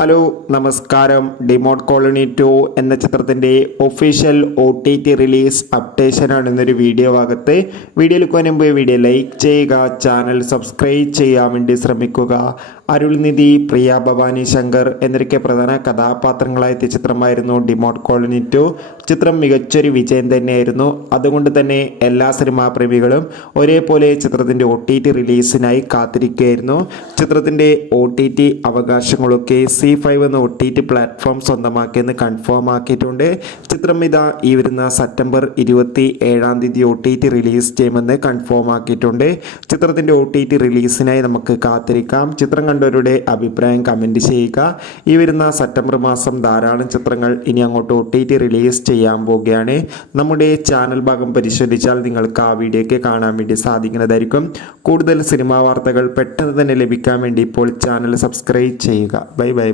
Hello നമസ്കാരം. Demote colony 2 എന്ന ചിത്രത്തിൻ്റെ ഒഫീഷ്യൽ OTT റിലീസ് അപ്ഡേഷനാണ് ഇന്നൊരു വീഡിയോ ഭാഗത്ത്. വീഡിയോയിൽ മുമ്പ് വീഡിയോ ലൈക്ക് ചെയ്യുക, ചാനൽ സബ്സ്ക്രൈബ് ചെയ്യാൻ വേണ്ടി ശ്രമിക്കുക. അരുൾനിധി, പ്രിയ ഭവാനി ശങ്കർ എന്നൊക്കെ പ്രധാന കഥാപാത്രങ്ങളായ ചിത്രമായിരുന്നു ഡിമോട്ട് കോളനി 2. ചിത്രം മികച്ചൊരു വിജയം തന്നെയായിരുന്നു. അതുകൊണ്ട് തന്നെ എല്ലാ സിനിമാ പ്രേമികളും ഒരേപോലെ ചിത്രത്തിൻ്റെ OTT റിലീസിനായി കാത്തിരിക്കുകയായിരുന്നു. ചിത്രത്തിൻ്റെ OTT അവകാശങ്ങളൊക്കെ C5 എന്ന OTT പ്ലാറ്റ്ഫോം സ്വന്തമാക്കിയെന്ന് കൺഫേം ആക്കിയിട്ടുണ്ട്. ചിത്രം ഇതാ ഈ വരുന്ന സെപ്റ്റംബർ 27 OTT റിലീസ് ചെയ്യുമെന്ന് കൺഫേം ആക്കിയിട്ടുണ്ട്. ചിത്രത്തിൻ്റെ OTT റിലീസിനായി നമുക്ക് കാത്തിരിക്കാം. ചിത്രം കണ്ടവരുടെ അഭിപ്രായം കമൻറ്റ് ചെയ്യുക. ഈ വരുന്ന സെപ്റ്റംബർ മാസം ധാരാളം ചിത്രങ്ങൾ ഇനി അങ്ങോട്ട് OTT റിലീസ് ചെയ്യാൻ പോവുകയാണ്. നമ്മുടെ ചാനൽ ഭാഗം പരിശോധിച്ചാൽ നിങ്ങൾക്ക് ആ വീഡിയോയ്ക്ക് കാണാൻ വേണ്ടി സാധിക്കുന്നതായിരിക്കും. കൂടുതൽ സിനിമാ വാർത്തകൾ പെട്ടെന്ന് തന്നെ ലഭിക്കാൻ വേണ്ടി ഇപ്പോൾ ചാനൽ സബ്സ്ക്രൈബ് ചെയ്യുക. ബൈ.